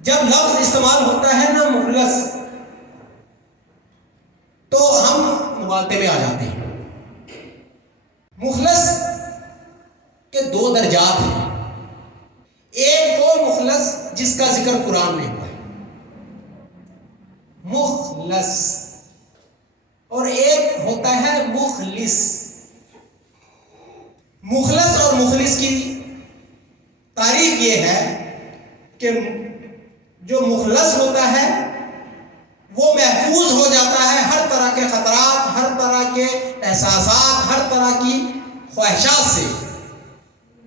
جب لفظ استعمال ہوتا ہے نا مخلص، تو ہم مغالطے میں آ جاتے ہیں۔ مخلص کے دو درجات ہیں، ایک وہ مخلص جس کا ذکر قرآن میں ہوا ہے، مخلص، اور ایک ہوتا ہے مخلص۔ مخلص اور مخلص کی تعریف یہ ہے کہ جو مخلص ہوتا ہے وہ محفوظ ہو جاتا ہے ہر طرح کے خطرات، ہر طرح کے احساسات، ہر طرح کی خواہشات سے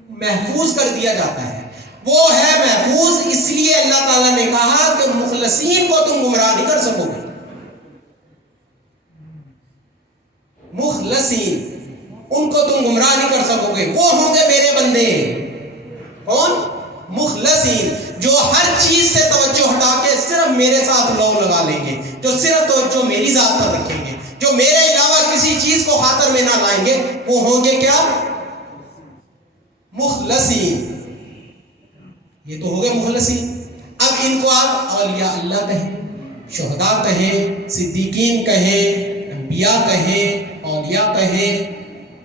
محفوظ کر دیا جاتا ہے۔ وہ ہے محفوظ، اس لیے اللہ تعالیٰ نے کہا کہ مخلصین کو تم گمراہ نہیں کر سکو گے۔ مخلصین، ان کو تم گمراہ نہیں کر سکو گے، وہ ہوں گے میرے بندے۔ کون؟ مخلصین، جو ہر چیز سے توجہ ہٹا کے صرف میرے ساتھ لو لگا لیں گے، جو صرف توجہ میری ذات پر رکھیں گے، جو میرے علاوہ کسی چیز کو خاطر میں نہ لائیں گے، وہ ہوں گے کیا؟ مخلصین۔ یہ تو ہو گئے مخلصین۔ اب ان کو آپ اولیاء اللہ کہیں، شہداء کہیں، صدیقین کہیں، انبیاء کہیں، اولیاء کہیں،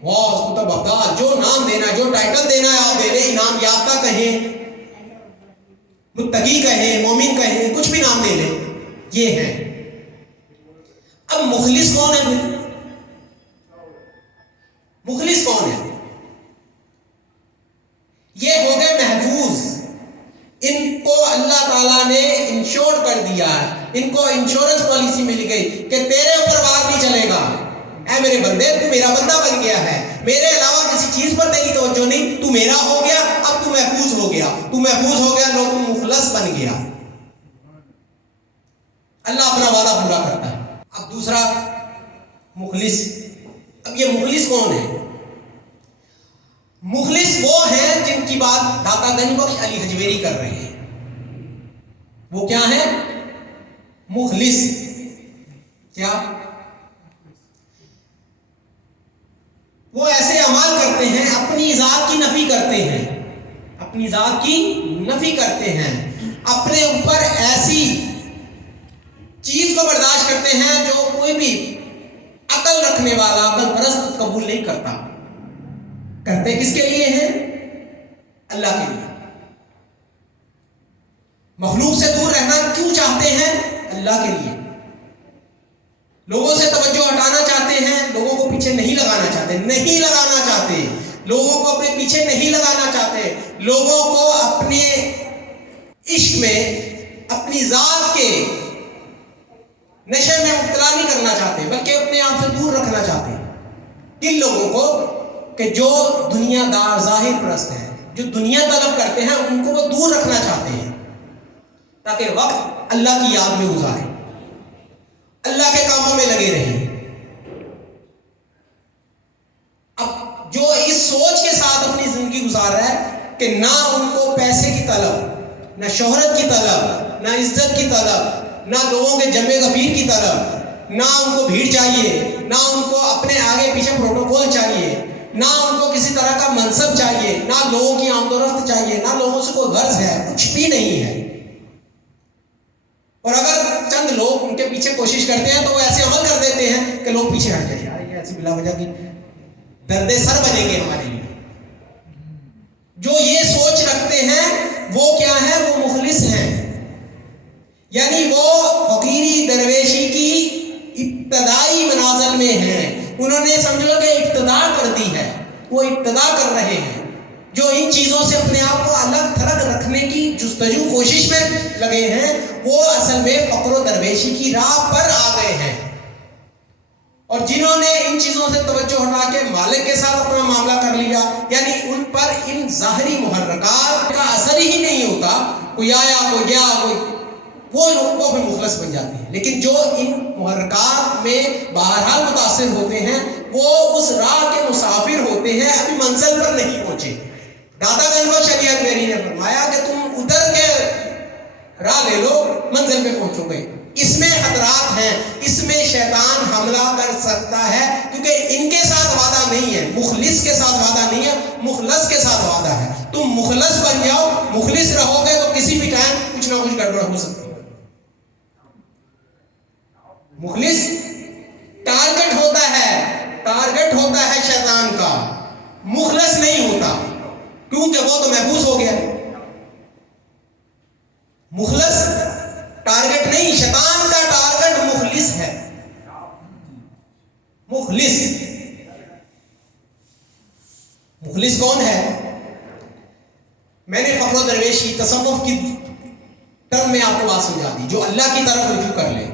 غوث، قطب، ابدال، جو نام دینا، جو ٹائٹل دینا ہے آپ دے لیں، انعام یافتہ کہیں، متقی کہیں، مومن کہیں، کچھ بھی نام دے لیں، یہ ہے۔ اب مخلص کون ہے؟ مخلص کون ہے؟ یہ ہو گئے محفوظ، ان کو اللہ تعالیٰ نے انشور کر دیا ہے، ان کو انشورنس پالیسی مل گئی کہ تیرے اوپر باز نہیں چلے گا، اے میرے بندے تو میرا بندہ بن گیا ہے، میرے علاوہ کسی چیز پر تیری توجہ نہیں، تو میرا ہو گیا، اب تو محفوظ ہو گیا، تو محفوظ ہو گیا، لوگ مخلص بن گیا۔ اللہ اپنا وعدہ پورا کرتا ہے۔ اب دوسرا مخلص، اب یہ مخلص کون ہے؟ مخلص وہ ہیں جن کی بات داتا گنج بخش علی حجویری کر رہے ہیں۔ وہ کیا ہے؟ مخلص کیا؟ وہ ایسے اعمال کرتے ہیں، اپنی ذات کی نفی کرتے ہیں، اپنی ذات کی نفی کرتے ہیں، اپنے اوپر ایسی چیز کو برداشت کرتے ہیں جو کوئی بھی عقل رکھنے والا، عقل پرست قبول نہیں کرتا۔ کرتے کس کے لیے ہیں؟ اللہ کے لیے۔ مخلوق سے دور رہنا کیوں چاہتے ہیں؟ اللہ کے لیے۔ لوگوں سے توجہ ہٹانا چاہتے ہیں، لوگوں کو پیچھے نہیں لگانا چاہتے، نہیں لگانا چاہتے، لوگوں کو اپنے پیچھے نہیں لگانا چاہتے، لوگوں کو اپنے عشق میں، اپنی ذات کے نشے میں مبتلا نہیں کرنا چاہتے، بلکہ اپنے آپ سے دور رکھنا چاہتے ہیں۔ کن لوگوں کو؟ کہ جو دنیا دار، ظاہر پرست ہیں، جو دنیا طلب کرتے ہیں، ان کو وہ دور رکھنا چاہتے ہیں تاکہ وقت اللہ کی یاد میں گزارے، اللہ کے کاموں میں لگے رہیں۔ اب جو اس سوچ کے ساتھ اپنی زندگی گزار رہا ہے کہ نہ ان کو پیسے کی طلب، نہ شہرت کی طلب، نہ عزت کی طلب، نہ لوگوں کے جمع غفیر کی طلب، نہ ان کو بھیڑ چاہیے، نہ ان کو اپنے آگے پیچھے پروٹوکول چاہیے، نہ ان کو کسی طرح کا منصب چاہیے، نہ لوگوں کی آمد و رفت چاہیے، نہ لوگوں سے کوئی غرض ہے، کچھ بھی نہیں ہے۔ اور اگر چند لوگ ان کے پیچھے کوشش کرتے ہیں تو وہ ایسے عمل کر دیتے ہیں کہ لوگ پیچھے ہٹ جائیں، یار یہ ایسی بلا وجہ کی درد سر بنیں گے ہمارے لیے۔ جو یہ سوچ رکھتے ہیں وہ کیا ہے؟ وہ مخلص ہیں، یعنی وہ فقیری درویشی کی ابتدائی منازل میں ہیں۔ انہوں نے سمجھو کہ ابتدا کر دی ہے، وہ ابتدا کر رہے ہیں۔ جو ان چیزوں سے اپنے آپ کو الگ تھلگ رکھنے کی جستجو کوشش میں لگے ہیں، وہ اصل میں فقر و درویشی کی راہ پر آ گئے ہیں۔ اور جنہوں نے ان چیزوں سے توجہ ہٹا کے مالک کے ساتھ اپنا معاملہ کر لیا، یعنی ان پر ان ظاہری محرکات کا اثر ہی نہیں ہوتا، کوئی آیا، کوئی گیا، کوئی وہ بھی مخلص بن جاتے ہیں۔ لیکن جو ان محرکات میں بہرحال متاثر ہوتے ہیں، وہ اس راہ کے مسافر ہوتے ہیں، ابھی منزل پر نہیں پہنچے۔ داتا گنج بخش علی حجویری نے فرمایا کہ تم ادھر کے راہ لے لو، منزل پہ پہنچو گے۔ اس میں خطرات ہیں، اس میں شیطان حملہ کر سکتا ہے، کیونکہ ان کے ساتھ وعدہ نہیں ہے، مخلص کے ساتھ وعدہ نہیں ہے، مخلص کے ساتھ وعدہ ہے۔ تم مخلص بن جاؤ، مخلص رہو گے تو کسی بھی ٹائم کچھ نہ کچھ گڑبڑ ہو سکتی. مخلص ٹارگٹ ہوتا ہے شیطان کا، مخلص نہیں ہوتا، کیونکہ وہ تو محفوظ ہو گیا. مخلص ٹارگٹ نہیں، شیطان کا ٹارگٹ مخلص ہے. مخلص کون ہے؟ میں نے فخر و درویش کی تصوف کی ٹرم میں آپ کو بات سمجھا دی، جو اللہ کی طرف رجوع کر لے.